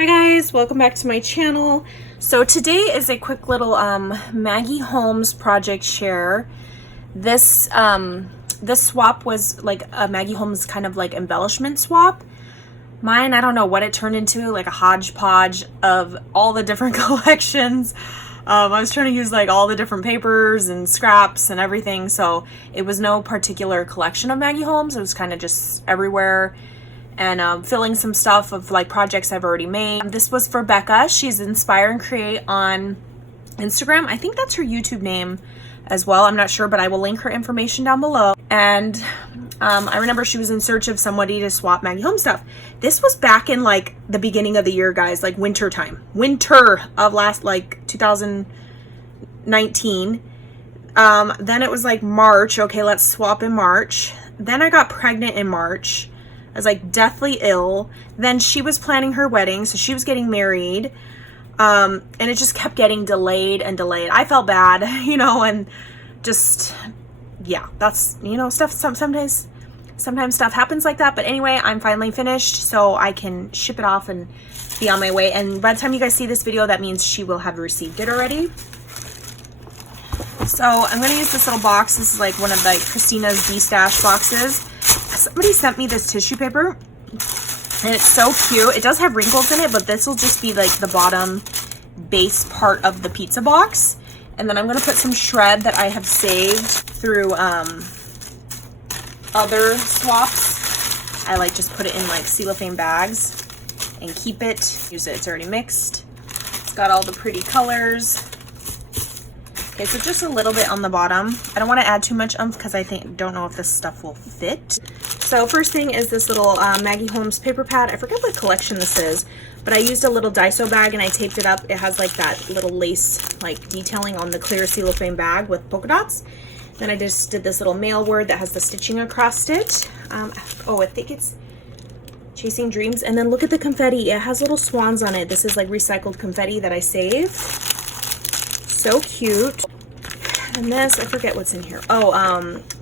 Hi guys, welcome back to my channel. So today is a quick little Maggie Holmes project share. This swap was like a Maggie Holmes kind of like embellishment swap. Mine, I don't know what it turned into, like a hodgepodge of all the different collections. I was trying to use like all the different papers and scraps and everything, so it was no particular collection of Maggie Holmes. It was kind of just everywhere, and filling some stuff of like projects I've already made. This was for Becca. She's Inspire and Create on Instagram. I think that's her YouTube name as well. I'm not sure, but I will link her information down below. And I remember she was in search of somebody to swap Maggie Holmes stuff. This was back in like the beginning of the year, guys, like winter time. Winter of last, like 2019. Then it was like March. Okay, let's swap in March. Then I got pregnant in March. I was like deathly ill. Then she was planning her wedding, so she was getting married. And it just kept getting delayed and delayed. I felt bad, you know, and just, yeah, that's, you know, stuff, sometimes stuff happens like that. But anyway, I'm finally finished, so I can ship it off and be on my way. And by the time you guys see this video, that means she will have received it already. So I'm going to use this little box. This is like one of like Krystina's D-Stash boxes. Somebody sent me this tissue paper and it's so cute. It does have wrinkles in it, but this will just be like the bottom base part of the pizza box. And then I'm going to put some shred that I have saved through other swaps. I like just put it in like cellophane bags and keep it. Use it. It's already mixed. It's got all the pretty colors. Okay, so just a little bit on the bottom. I don't want to add too much umph because I don't know if this stuff will fit. So first thing is this little Maggie Holmes paper pad. I forget what collection this is, but I used a little Daiso bag and I taped it up. It has like that little lace like detailing on the clear cellophane bag with polka dots. Then I just did this little mail word that has the stitching across it. Oh, I think it's Chasing Dreams. And then look at the confetti. It has little swans on it. This is like recycled confetti that I saved. So cute. And this, I forget what's in here. Oh,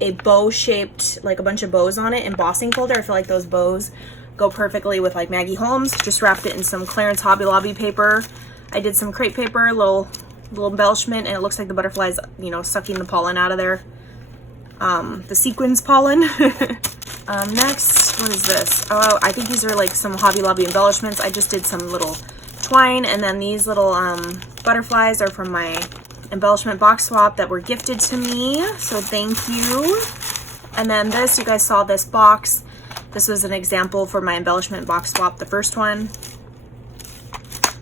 a bow shaped, like a bunch of bows on it, embossing folder. I feel like those bows go perfectly with like Maggie Holmes. Just wrapped it in some Clarence Hobby Lobby paper. I did some crepe paper, little embellishment, and it looks like the butterflies, you know, sucking the pollen out of there. The sequins pollen. Next, what is this? Oh, I think these are like some Hobby Lobby embellishments. I just did some little twine, and then these little butterflies are from my embellishment box swap that were gifted to me, so thank you. And then this, you guys saw this box. This was an example for my embellishment box swap, the first one.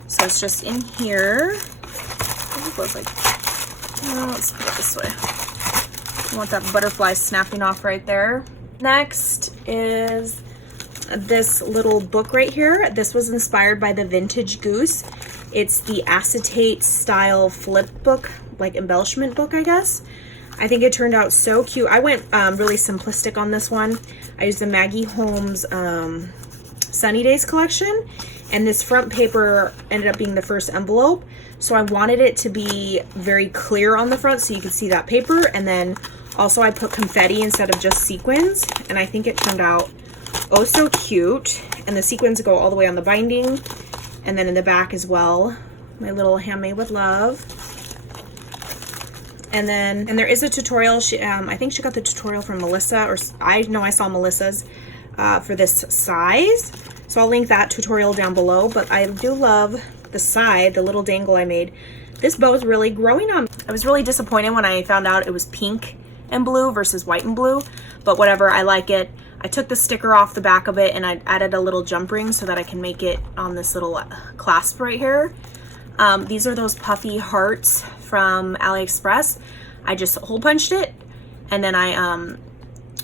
So it's just in here. It goes like, oh, let's put it this way. I want that butterfly snapping off right there. Next is this little book right here. This was inspired by the vintage goose. It's the acetate style flip book, like embellishment book, I guess. I think it turned out so cute. I went really simplistic on this one. I used the Maggie Holmes Sunny Days collection, and this front paper ended up being the first envelope. So I wanted it to be very clear on the front so you could see that paper. And then also I put confetti instead of just sequins, and I think it turned out oh so cute. And the sequins go all the way on the binding, and then in the back as well, my little handmade with love. And then, and there is a tutorial. I think she got the tutorial from Melissa, or I know I saw Melissa's for this size. So I'll link that tutorial down below. But I do love the side, the little dangle I made. This bow is really growing on me. I was really disappointed when I found out it was pink and blue versus white and blue, but whatever, I like it. I took the sticker off the back of it and I added a little jump ring so that I can make it on this little clasp right here. These are those puffy hearts from AliExpress. I just hole punched it, and then I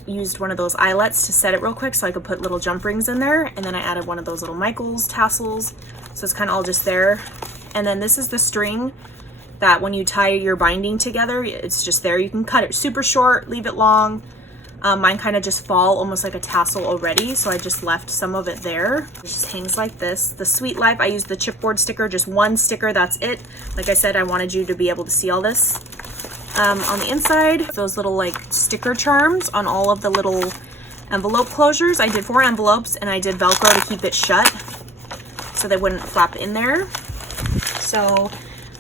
used one of those eyelets to set it real quick so I could put little jump rings in there, and then I added one of those little Michaels tassels, so it's kind of all just there. And then this is the string that when you tie your binding together, it's just there. You can cut it super short, leave it long. Mine kind of just fall almost like a tassel already, so I just left some of it there. It just hangs like this. The Sweet Life, I used the chipboard sticker, just one sticker, that's it. Like I said, I wanted you to be able to see all this. On the inside, those little like sticker charms on all of the little envelope closures. I did 4 envelopes and I did Velcro to keep it shut. so they wouldn't flap in there. So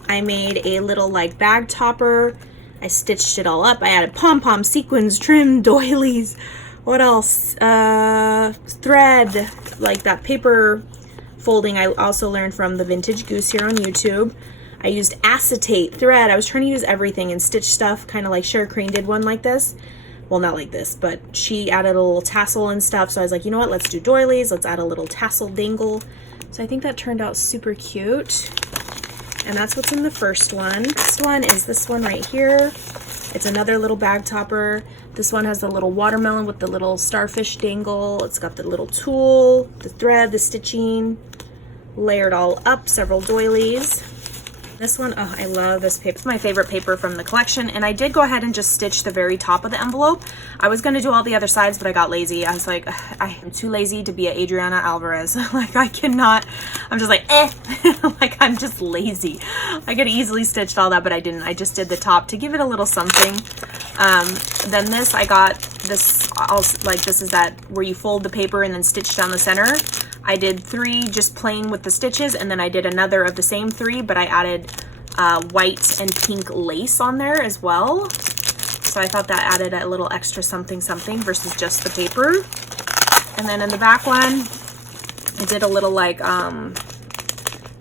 I made a little like bag topper. I stitched it all up. I added pom-pom, sequins, trim, doilies. What else? Thread, like that paper folding I also learned from the Vintage Goose here on YouTube. I used acetate, thread. I was trying to use everything and stitch stuff, kind of like Shara Crane did one like this. Well, not like this, but she added a little tassel and stuff. So I was like, you know what? Let's do doilies. Let's add a little tassel dangle. So I think that turned out super cute. And that's what's in the first one. Next one is this one right here. It's another little bag topper. This one has the little watermelon with the little starfish dangle. It's got the little tool, the thread, the stitching, layered all up, several doilies. This one, oh, I love this paper. It's my favorite paper from the collection. And I did go ahead and just stitch the very top of the envelope. I was going to do all the other sides, but I got lazy. I was like, I am too lazy to be a Adriana Alvarez. Like, I cannot. I'm just like, like, I'm just lazy. I could have easily stitched all that, but I didn't. I just did the top to give it a little something. Then this, I got this, like, this is that where you fold the paper and then stitch down the center. I did 3 just plain with the stitches, and then I did another of the same 3, but I added white and pink lace on there as well. So I thought that added a little extra something versus just the paper. And then in the back one, I did a little like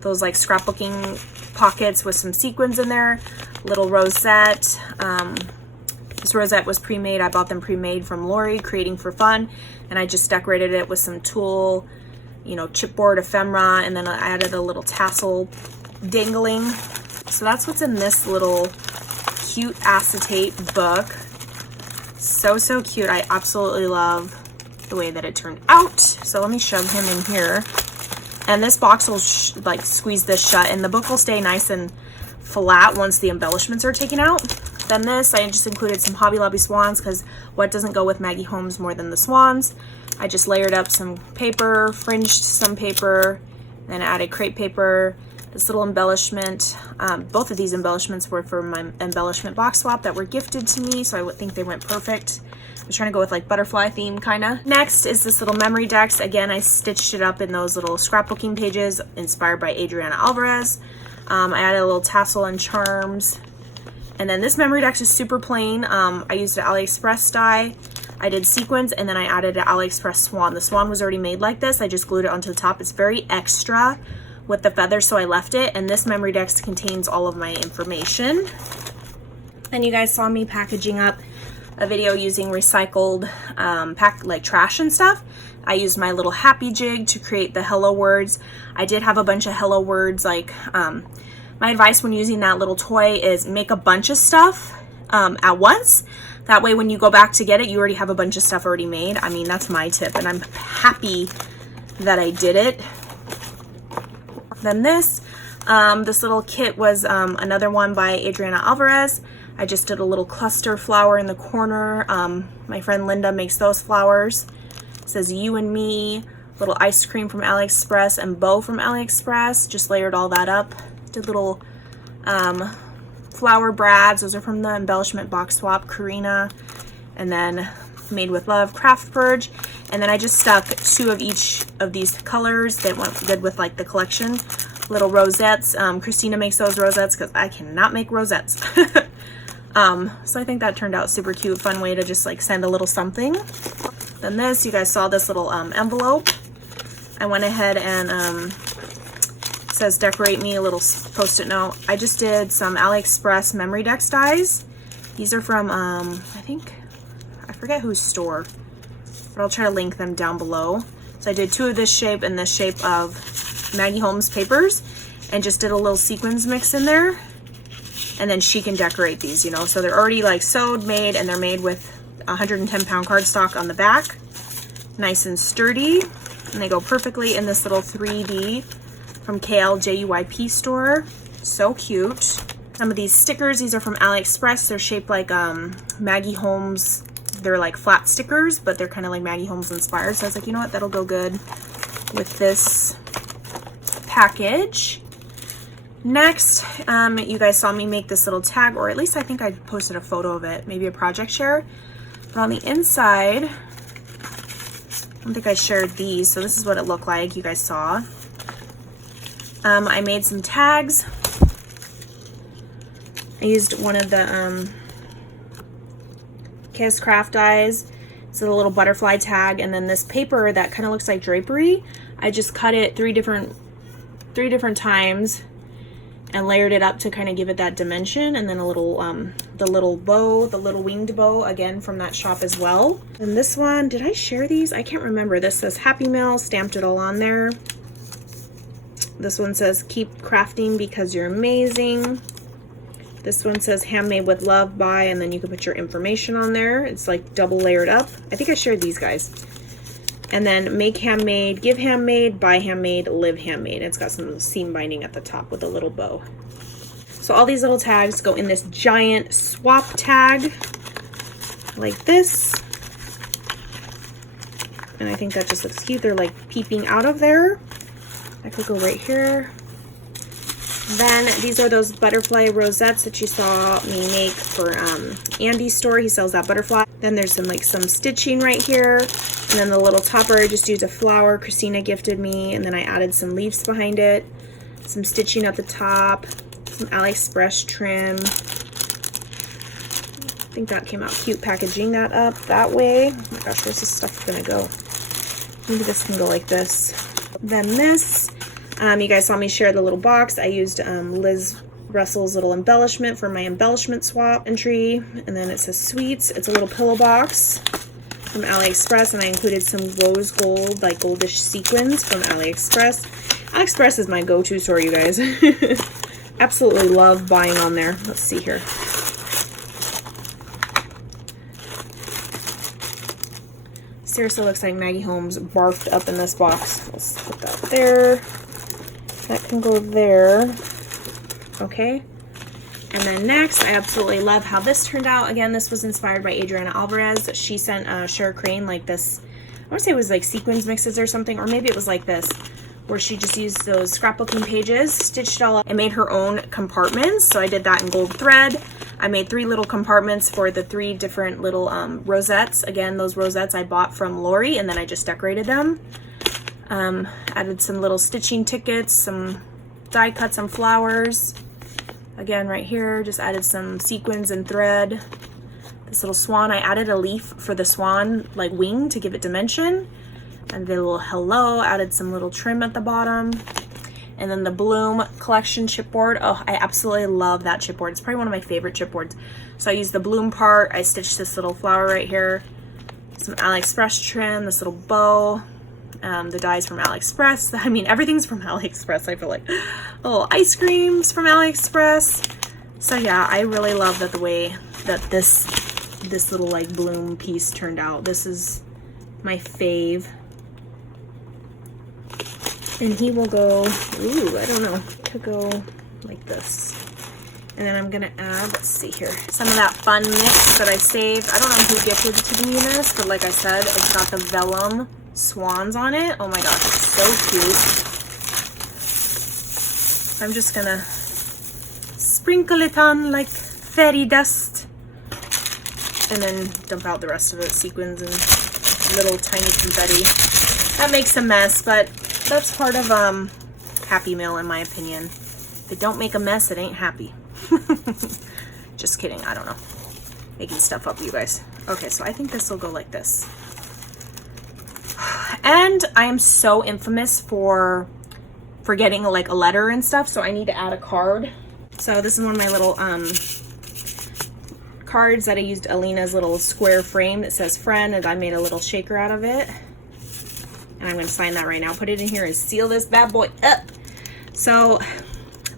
those like scrapbooking pockets with some sequins in there, little rosette. This rosette was pre-made. I bought them pre-made from Lori, Creating for Fun, and I just decorated it with some tulle, you know, chipboard ephemera, and then I added a little tassel dangling. So that's what's in this little cute acetate book. So cute. I absolutely love the way that it turned out. So let me shove him in here, and this box will like squeeze this shut, and the book will stay nice and flat once the embellishments are taken out. Then this, I just included some Hobby Lobby swans, because what doesn't go with Maggie Holmes more than the swans? I just layered up some paper, fringed some paper, then added crepe paper. This little embellishment, both of these embellishments were for my embellishment box swap that were gifted to me, so I would think they went perfect. I was trying to go with like butterfly theme kind of. Next is this little memory decks. Again, I stitched it up in those little scrapbooking pages inspired by Adriana Alvarez. I added a little tassel and charms. And then this memory deck is super plain. I used an AliExpress die. I did sequins, and then I added an AliExpress swan. The swan was already made like this. I just glued it onto the top. It's very extra with the feathers, so I left it. And this memory deck contains all of my information. And you guys saw me packaging up a video using recycled like trash and stuff. I used my little happy jig to create the hello words. I did have a bunch of hello words. Like my advice when using that little toy is make a bunch of stuff at once. That way when you go back to get it, you already have a bunch of stuff already made. I mean, that's my tip, and I'm happy that I did it. Then this little kit was another one by Adriana Alvarez. I just did a little cluster flower in the corner. My friend Linda makes those flowers. It says you and me, little ice cream from AliExpress and bow from AliExpress. Just layered all that up. Did little flower brads. Those are from the embellishment box swap, Karina. And then Made with Love, Craft Purge. And then I just stuck 2 of each of these colors that went good with like the collection. Little rosettes. Krystina makes those rosettes because I cannot make rosettes. So I think that turned out super cute. Fun way to just like send a little something. Then this, you guys saw this little envelope. I went ahead and it says decorate me, a little post-it note. I just did some AliExpress memory decks dies. These are from I forget whose store, but I'll try to link them down below. So I did 2 of this shape and this shape of Maggie Holmes papers, and just did a little sequins mix in there. And then she can decorate these, you know. So they're already like sewed, made, and they're made with 110-pound cardstock on the back. Nice and sturdy. And they go perfectly in this little 3D from KLJUYP store. So cute. Some of these stickers, these are from AliExpress. They're shaped like Maggie Holmes. They're like flat stickers, but they're kind of like Maggie Holmes inspired. So I was like, you know what, that'll go good with this package. Next, you guys saw me make this little tag, or at least I think I posted a photo of it, maybe a project share. But on the inside, I don't think I shared these, so this is what it looked like, you guys saw. I made some tags. I used one of the Kiss craft dies. It's a little butterfly tag, and then this paper that kind of looks like drapery. I just cut it three different times and layered it up to kind of give it that dimension, and then a little the little bow, the little winged bow, again from that shop as well. And this one, did I share these? I can't remember. This says Happy Meal, stamped it all on there. This one says keep crafting because you're amazing. This one says handmade with love by, and then you can put your information on there. It's like double layered up. I think I shared these guys. And then make handmade, give handmade, buy handmade, live handmade. It's got some seam binding at the top with a little bow. So all these little tags go in this giant swap tag like this. And I think that just looks cute. They're like peeping out of there. I could go right here. Then these are those butterfly rosettes that you saw me make for Andy's store. He sells that butterfly. Then there's some stitching right here. And then the little topper, I just used a flower Krystina gifted me. And then I added some leaves behind it. Some stitching at the top. Some AliExpress trim. I think that came out cute, packaging that up that way. Oh my gosh, where's this stuff gonna go? Maybe this can go like this. Then this. You guys saw me share the little box. I used Liz Russell's little embellishment for my embellishment swap entry. And then it says sweets. It's a little pillow box from AliExpress, and I included some rose gold, like goldish sequins from AliExpress. AliExpress is my go-to store, you guys. Absolutely love buying on there. Let's see here. Seriously looks like Maggie Holmes barfed up in this box. Let's put that there. That can go there. Okay. And then next, I absolutely love how this turned out. Again, this was inspired by Adriana Alvarez. She sent Shara Crane like this. I want to say it was like sequins mixes or something, or maybe it was like this, where she just used those scrapbooking pages, stitched it all up, and made her own compartments. So I did that in gold thread. I made 3 little compartments for the 3 different little rosettes. Again, those rosettes I bought from Lori, and then I just decorated them. Added some little stitching tickets, some die cut some flowers. Again, right here, just added some sequins and thread. This little swan, I added a leaf for the swan, like wing, to give it dimension. And a little hello, added some little trim at the bottom. And then the Bloom collection chipboard. Oh, I absolutely love that chipboard. It's probably one of my favorite chipboards. So I used the Bloom part. I stitched this little flower right here. Some AliExpress trim, this little bow. The dies from AliExpress. I mean, everything's from AliExpress, I feel like. Little ice creams from AliExpress. So yeah, I really love that the way that this little like bloom piece turned out. This is my fave. And he will go, ooh, I don't know, could go like this. And then I'm gonna add, let's see here, some of that fun mix that I saved. I don't know who gifted to me this, but like I said, it's got the vellum swans on it. Oh my gosh, it's so cute. I'm just gonna sprinkle it on like fairy dust and then dump out the rest of it, sequins and little tiny confetti. That makes a mess, but that's part of Happy Meal in my opinion. If it don't make a mess, it ain't happy. Just kidding, I don't know. Making stuff up, you guys. Okay, so I think this will go like this. And I am so infamous for forgetting like a letter and stuff, so I need to add a card. So this is one of my little cards that I used Alina's little square frame that says friend, and I made a little shaker out of it. And I'm going to sign that right now, put it in here, and seal this bad boy up. So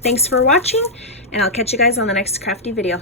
thanks for watching, and I'll catch you guys on the next crafty video.